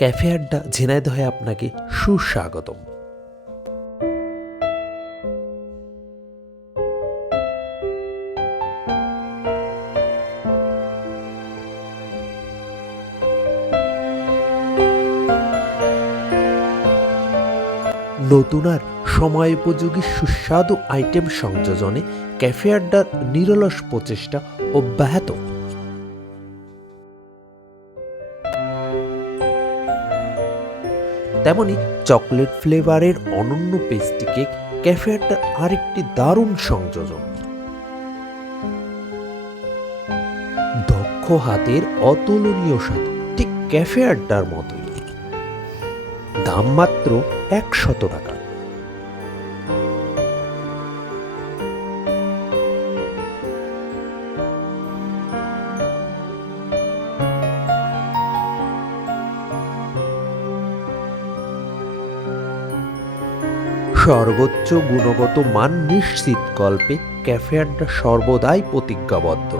Cafe আড্ডা ঝিনাইদহে আপনাকে সুস্বাগতম। নতুন আর সময়োপযোগী সুস্বাদু আইটেম সংযোজনে ক্যাফে আড্ডার নিরলস প্রচেষ্টা অব্যাহত। তেমনি চকলেট ফ্লেভারের অনন্য পেস্ট্রি কেক ক্যাফে আড্ডার আরেকটি দারুণ সংযোজন। দক্ষ হাতের অতুলনীয় স্বাদ, ঠিক ক্যাফে আড্ডার মতোই। দাম মাত্র 100 টাকা। সর্বোচ্চ গুণগত মান নিশ্চিত কল্পে ক্যাফে আড্ডা সর্বদাই প্রতিজ্ঞাবদ্ধ।